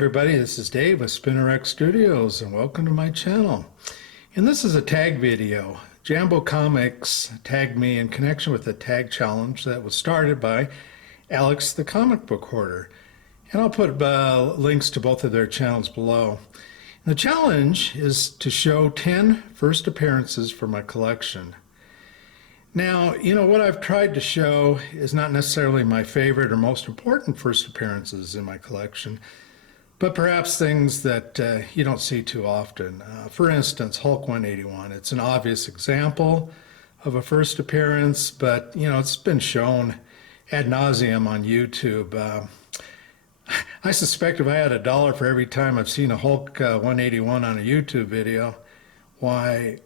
everybody, this is Dave with SpinnerX Studios and welcome to my channel. And this is a tag video. Jambo Comics tagged me in connection with a tag challenge that was started by Alex the Comic Book Hoarder. And I'll put links to both of their channels below. And the challenge is to show 10 first appearances for my collection. Now, what I've tried to show is not necessarily my favorite or most important first appearances in my collection, but perhaps things that you don't see too often. For instance, Hulk 181. It's an obvious example of a first appearance, but it's been shown ad nauseum on YouTube. I suspect if I had $1 for every time I've seen a Hulk 181 on a YouTube video, why,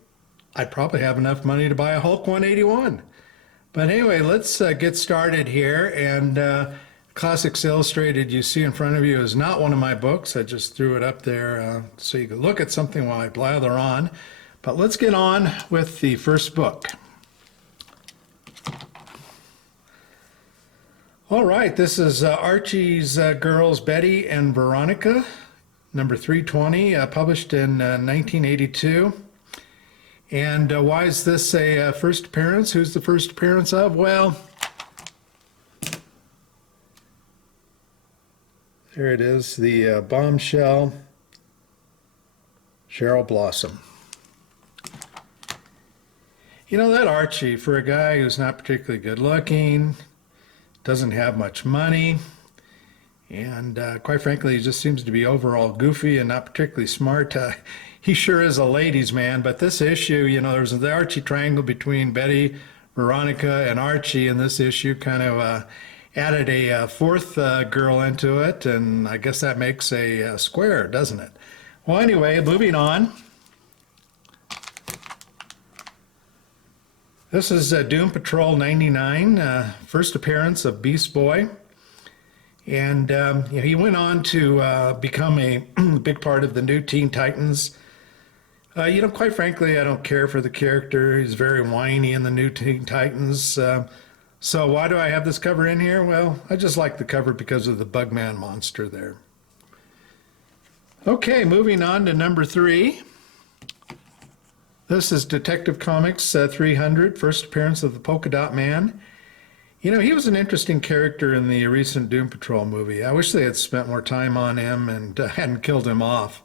I'd probably have enough money to buy a Hulk 181. But anyway, let's get started here. And Classics Illustrated you see in front of you is not one of my books. I just threw it up there so you can look at something while I blather on. But let's get on with the first book. All right, this is Archie's Girls Betty and Veronica, number 320, published in 1982. And why is this a first appearance? Who's the first appearance of? Well, there it is, the bombshell Cheryl Blossom. That Archie, for a guy who's not particularly good looking, doesn't have much money, and quite frankly, he just seems to be overall goofy and not particularly smart. He sure is a ladies' man, but this issue, there's the Archie triangle between Betty, Veronica, and Archie, and this issue kind of added a fourth girl into it, and I guess that makes a square, doesn't it? Well, anyway, moving on. This is Doom Patrol 99, first appearance of Beast Boy. And he went on to become a big part of the new Teen Titans. Quite frankly, I don't care for the character. He's very whiny in the new Teen Titans. So why do I have this cover in here? Well, I just like the cover because of the Bugman monster there. Okay, moving on to number 3. This is Detective Comics 300, first appearance of the Polka Dot Man. He was an interesting character in the recent Doom Patrol movie. I wish they had spent more time on him and hadn't killed him off.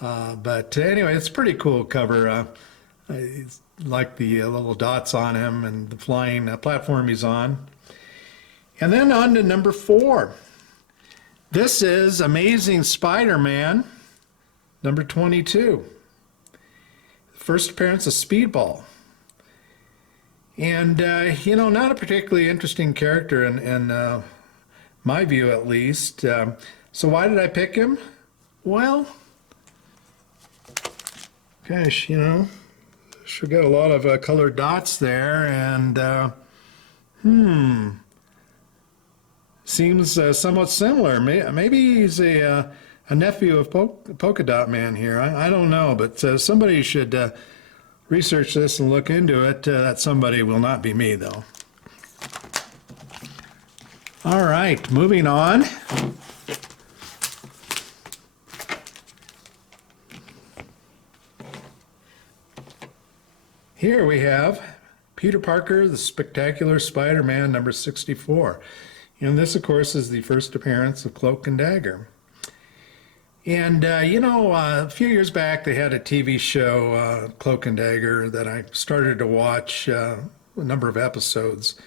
But anyway, it's a pretty cool cover. I like the little dots on him and the flying platform he's on. And then on to number 4. This is Amazing Spider-Man, number 22. First appearance of Speedball. And, not a particularly interesting character in my view, at least. So why did I pick him? Well, gosh, sure got a lot of colored dots there, and seems somewhat similar. Maybe he's a nephew of Polka Dot Man here. I don't know, but somebody should research this and look into it. That somebody will not be me, though. All right, moving on. Here we have Peter Parker, the Spectacular Spider-Man, number 64. And this, of course, is the first appearance of Cloak and Dagger. And, a few years back, they had a TV show, Cloak and Dagger, that I started to watch a number of episodes,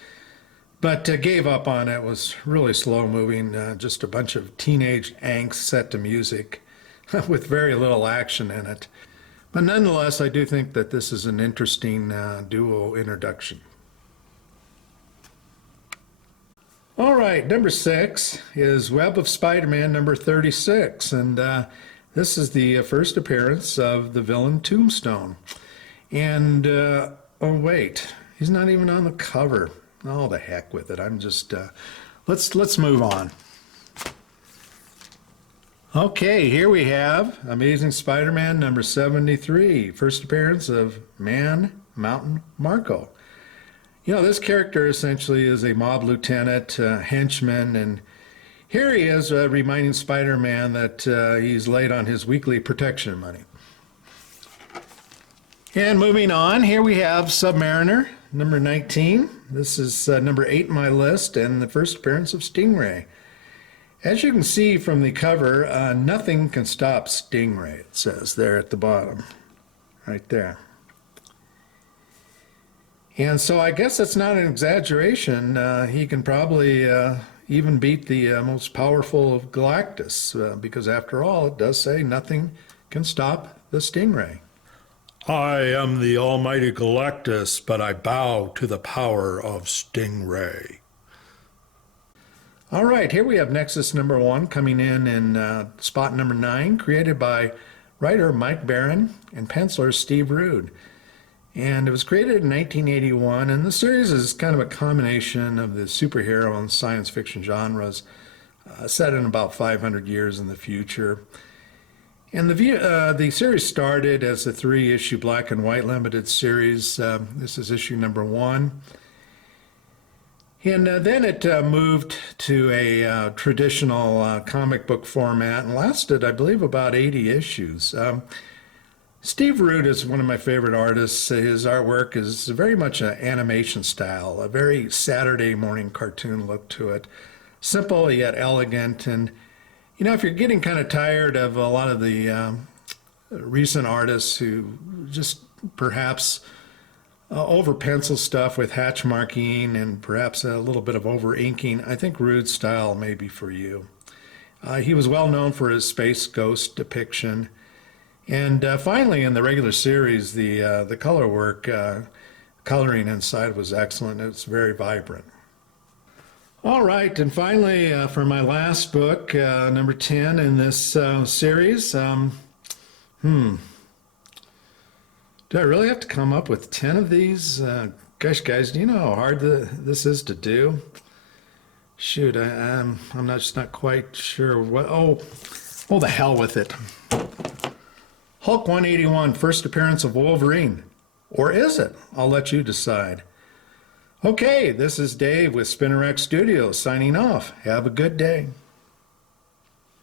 but gave up on it. It was really slow-moving, just a bunch of teenage angst set to music with very little action in it. But nonetheless, I do think that this is an interesting duo introduction. All right, number 6 is Web of Spider-Man, number 36. And this is the first appearance of the villain Tombstone. And, oh wait, he's not even on the cover. Oh, the heck with it. I'm just, let's move on. Okay, here we have Amazing Spider-Man number 73, first appearance of Man Mountain Marco. This character essentially is a mob lieutenant, henchman, and Here he is reminding Spider-Man that he's late on his weekly protection money. And moving on, here we have Submariner, number 19. This is number 8 in my list, and the first appearance of Stingray. As you can see from the cover, nothing can stop Stingray, it says there at the bottom, right there. And so I guess that's not an exaggeration. He can probably even beat the most powerful of Galactus, because after all, it does say nothing can stop the Stingray. I am the almighty Galactus, but I bow to the power of Stingray. All right, here we have Nexus number 1 coming in spot number 9, created by writer Mike Barron and penciler Steve Rood. And it was created in 1981, and the series is kind of a combination of the superhero and science fiction genres, set in about 500 years in the future. And the series started as a 3-issue black and white limited series. This is issue number 1. And then it moved to a traditional comic book format and lasted, I believe, about 80 issues. Steve Rood is one of my favorite artists. His artwork is very much an animation style, a very Saturday morning cartoon look to it. Simple yet elegant. And, you know, if you're getting kind of tired of a lot of the recent artists who just perhaps over pencil stuff with hatch marking and perhaps a little bit of over inking, I think Rood's style may be for you. He was well known for his space ghost depiction. And finally, in the regular series, the color work, coloring inside was excellent. It's very vibrant. All right, and finally, for my last book, number 10 in this series, do I really have to come up with 10 of these? Gosh, guys, do you know how hard this is to do? Shoot, I'm not quite sure what. Oh, the hell with it. Hulk 181, first appearance of Wolverine. Or is it? I'll let you decide. Okay, this is Dave with SpinnerX Studios signing off. Have a good day.